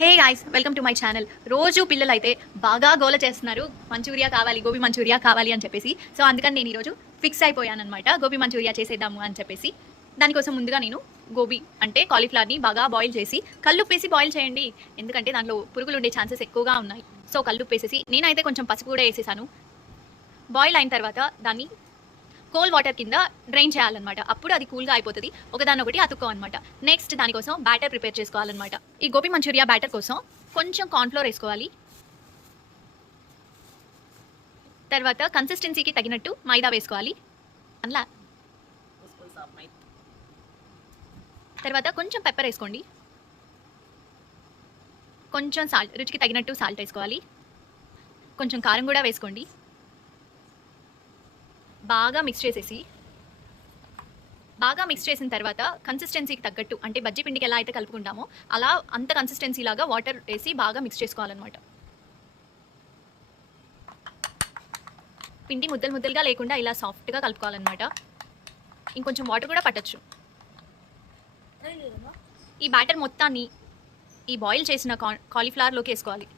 Hey guys, welcome to my channel. రోజు పిల్లలు అయితే బాగా గోల చేస్తున్నారు, మంచూరియా కావాలి, గోబీ మంచూరియా కావాలి అని చెప్పేసి. సో అందుకని నేను ఈరోజు ఫిక్స్ అయిపోయానమాట, గోబీ మంచూరియా చేసేద్దాము అని చెప్పేసి. దానికోసం ముందుగా నేను గోబీ అంటే కాలీఫ్లవర్ని బాగా బాయిల్ చేసి కల్లుప్పేసి బాయిల్ చేయండి, ఎందుకంటే దాంట్లో పురుగులు ఉండే ఛాన్సెస్ ఎక్కువగా ఉన్నాయి. సో కల్లుప్పేసేసి నేనైతే కొంచెం పసుపు కూడా వేసేసాను. బాయిల్ అయిన తర్వాత దాన్ని కోల్డ్ వాటర్ కింద డ్రైన్ చేయాలన్నమాట. అప్పుడు అది కూల్గా అయిపోతుంది, ఒకదానొకటి అతుక్కో అనమాట. నెక్స్ట్ దానికోసం బ్యాటర్ ప్రిపేర్ చేసుకోవాలన్నమాట. ఈ గోబీ మంచూరియా బ్యాటర్ కోసం కొంచెం కార్న్ఫ్లోర్ వేసుకోవాలి. తర్వాత కన్సిస్టెన్సీకి తగినట్టు మైదా వేసుకోవాలి. అలా తర్వాత కొంచెం పెప్పర్ వేసుకోండి, కొంచెం సాల్ట్, రుచికి తగినట్టు సాల్ట్ వేసుకోవాలి, కొంచెం కారం కూడా వేసుకోండి. బాగా మిక్స్ చేసిన తర్వాత కన్సిస్టెన్సీకి తగ్గట్టు, అంటే బజ్జీ పిండికి ఎలా అయితే కలుపుకుంటామో అలా అంత కన్సిస్టెన్సీ లాగా వాటర్ వేసి బాగా మిక్స్ చేసుకోవాలన్నమాట. పిండి ముద్దలుగా లేకుండా ఇలా సాఫ్ట్గా కలుపుకోవాలన్నమాట. ఇంకొంచెం వాటర్ కూడా పట్టచ్చు. ఈ బ్యాటర్ మొత్తాన్ని ఈ బాయిల్ చేసిన కాలీఫ్లవర్లోకి వేసుకోవాలి.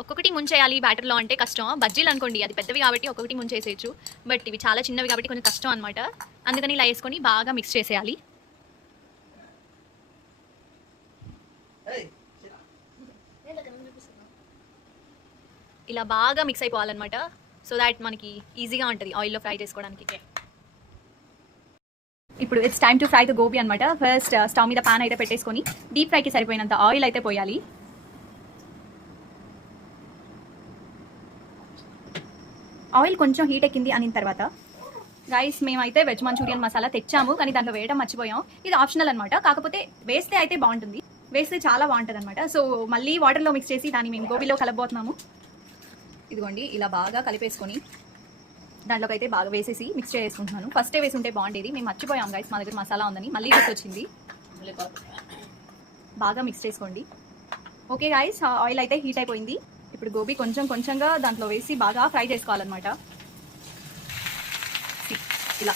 ఒక్కొక్కటి ముంచేయాలి బ్యాటర్లో అంటే కష్టం. బజ్జీలు అనుకోండి అది పెద్దవి కాబట్టి ఒక్కొక్కటి ముంచేసేయచ్చు, బట్ ఇవి చాలా చిన్నవి కాబట్టి కొంచెం కష్టం అనమాట. అందుకని ఇలా వేసుకొని బాగా మిక్స్ చేసేయాలి. ఇలా బాగా మిక్స్ అయిపోవాలన్నమాట, సో దాట్ మనకి ఈజీగా ఉంటుంది ఆయిల్లో ఫ్రై చేసుకోవడానికి. ఇప్పుడు it's time to fry the gobi అనమాట. ఫస్ట్ స్టవ్ మీద పాన్ అయితే పెట్టేసుకొని డీప్ ఫ్రైకి సరిపోయినంత ఆయిల్ అయితే పోయాలి. ఆయిల్ కొంచెం హీట్ ఎక్కింది అనిన తర్వాత గైస్ మేమైతే వెజ్ మంచూరియన్ మసాలా తెచ్చాము, కానీ దాంట్లో వేయడం మర్చిపోయాం. ఇది ఆప్షనల్ అనమాట, కాకపోతే వేస్తే అయితే బాగుంటుంది, వేస్తే చాలా బాగుంటుంది అనమాట. సో మళ్ళీ వాటర్లో మిక్స్ చేసి దాన్ని మేము గోబీలో కలపబోతున్నాము. ఇదిగోండి ఇలా బాగా కలిపేసుకొని దాంట్లోకి అయితే బాగా వేసేసి మిక్స్ చేసుకుంటున్నాను. ఫస్టే వేసి ఉంటే బాగుండేది, మేము మర్చిపోయాం గైస్, మా దగ్గర మసాలా ఉందని మళ్ళీ వచ్చింది. బాగా మిక్స్ చేసుకోండి. ఓకే గైస్, ఆయిల్ అయితే హీట్ అయిపోయింది. ఇప్పుడు గోబీ కొంచెంగా దాంట్లో వేసి బాగా ఫ్రై చేసుకోవాలన్నమాట. ఇలా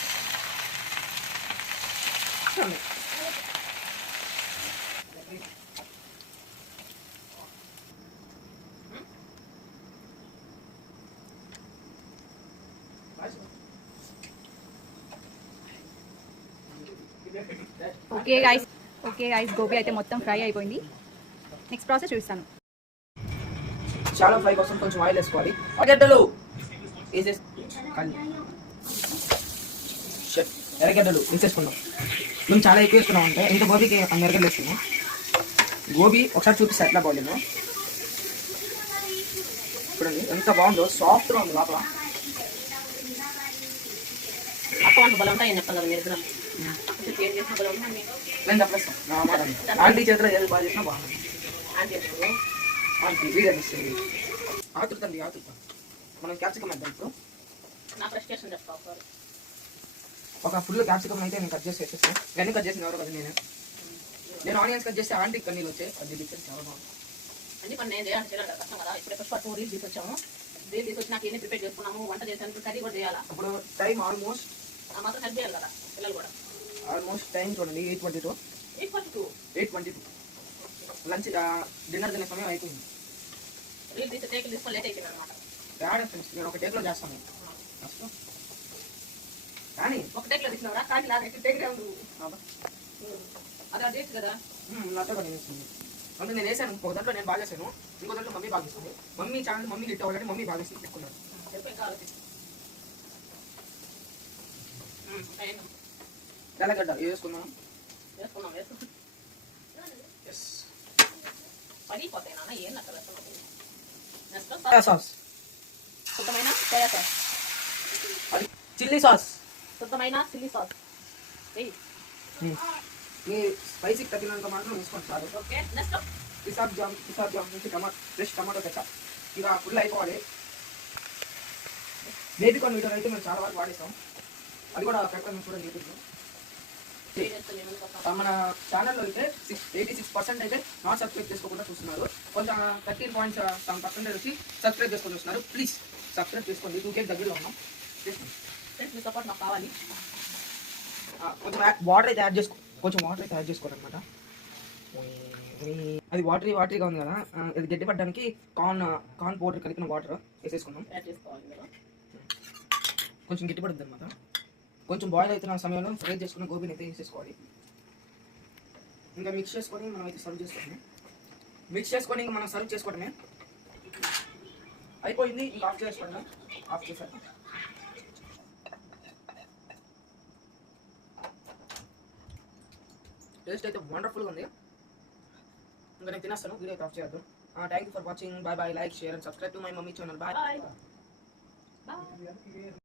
ఓకే గైస్ గోబీ అయితే మొత్తం ఫ్రై అయిపోయింది. నెక్స్ట్ ప్రాసెస్ చూస్తాను. చాలా ఫ్రై కోసం కొంచెం ఆయిల్ వేసుకోవాలి. ఎర్రగడ్డలు వేసేసుకున్నాం. మేము చాలా ఎక్కువ వేసుకున్నాం, అంటే ఇంత గోబీకి అన్ని ఎర్రగడ్డలు వేసుకున్నాం. గోబీ ఒకసారి చూపిస్తా ఎట్లా బాగుందో. చూడండి ఎంత బాగుందో, సాఫ్ట్గా ఉంది లోపల. నేను చెప్పేస్తాను, ఆంటీ చేతిలో ఏది బాగా చేసినా బాగుంది. ఆతృత మనం క్యాప్సికమ్ వేద్దాం. ఇప్పుడు ఒక ఫుల్ క్యాప్సికమ్ అయితే నేను కట్ చేసి వేసేస్తాను. ఇవన్నీ కట్ చేసిన ఎవరో కదా నేను ఆనియన్స్ కట్ చేస్తే ఆంటీకి కన్నీళ్ళు వచ్చాయి. అది డిఫరెన్స్ చాలా బాగుంది. అన్ని పని నేను చేయాలి కష్టం కదా. ఇప్పుడే ఫస్ట్ 2 రీల్స్ తీసుకొచ్చాము. రీల్ తీసుకొచ్చి నాకు ఎన్ని ప్రిపేర్ చేసుకున్నాము, వంట చేసాను, కర్రీ కూడా చేయాలా. ఇప్పుడు టైం ఆల్మోస్ట్ మాత్రం హెల్ప్ చేయాలి కదా పిల్లలు కూడా. ఆల్మోస్ట్ టైం చూడండి 8:22 లంచ్ డిన్నర్ తినే సమయం అయిపోయింది. రీల్ తీసి టేకులు తీసుకొని లేట్ అయిపోయింది అనమాట. ఫ్రెండ్స్ నేను ఒక టేక్లో చేస్తాను, కానీ ఒక టేక్లో తీసినవరా కానీ నాకు టేక్ అది అదేచ్చు కదా. నాతో నేను వేస్తుంది అంటే నేను వేసాను. ఒక దాంట్లో నేను బాగా చేశాను, ఇంకో దాంట్లో మమ్మీ బాగా చేస్తుంది. మమ్మీ ఛానల్ మమ్మీ హిట్ అవ్వాలంటే మమ్మీ బాగా చేసి పెట్టుకున్నాను. తెల్లగడ్డ వేసుకున్నాం. పడిపోతాయి నాన్న, ఏం నచ్చ సాస్, శుద్ధమైన సోయా సాస్, చిల్లీ సాస్, శుద్ధమైన చిల్లీ సాస్. మీ స్పైసీకి తగినంత మాత్రం వేసుకోండి చాలు. ఓకే నెక్స్ట్ పిసాబ్ జామ్ నుంచి ఫ్రెష్ టమాటో కెచప్ ఇలా ఫుల్ అయిపోవాలి. బేబీ కార్న్ వీడియో అయితే మేము చాలా వరకు వాడేస్తాం, అది కూడా పెట్టాను చూడండి యూట్యూబ్లో. మన ఛానల్లో అయితే 86% అయితే నాట్ సబ్స్క్రైబ్ చేసుకోకుండా చూస్తున్నారు. కొంచెం 13.7% వచ్చి సబ్స్క్రైబ్ చేసుకొని చూస్తున్నారు. ప్లీజ్ సబ్స్క్రైబ్ చేసుకోండి. 2K దగ్గరలో ఉన్నాం. మీ సపోర్ట్ నాకు కావాలి. కొంచెం వాటర్ అయితే యాడ్ చేసుకోవాలన్నమాట. అది వాటరీగా ఉంది కదా, ఇది గట్టి పడడానికి కార్న్ పౌడర్ కలిపిన వాటర్ వేసేసుకుందాం. యాడ్ చేసుకోవాలి ఇందులో. కొంచెం గట్టి పడుతుంది అనమాట. కొంచెం బాయిల్ అవుతున్న సమయంలో ఫ్రై చేసుకున్న గోబీని అయితే వేసేసుకోవాలి. ఇంకా మిక్స్ చేసుకొని మనం అయితే సర్వ్ చేసుకోవడమే. ఇంకా మనం సర్వ్ చేసుకోవడమే. అయిపోయింది, ఇంకా ఆఫ్ చేసుకోవడం. ఆఫ్ చేశాను. టేస్ట్ అయితే వండర్ఫుల్గా ఉంది. ఇంకా నేను తినేస్తాను, వీడియో అయితే ఆఫ్ చేయొద్దు. Thank you for watching. Bye bye. Like, share and subscribe to my mummy channel. Bye. Bye. Bye.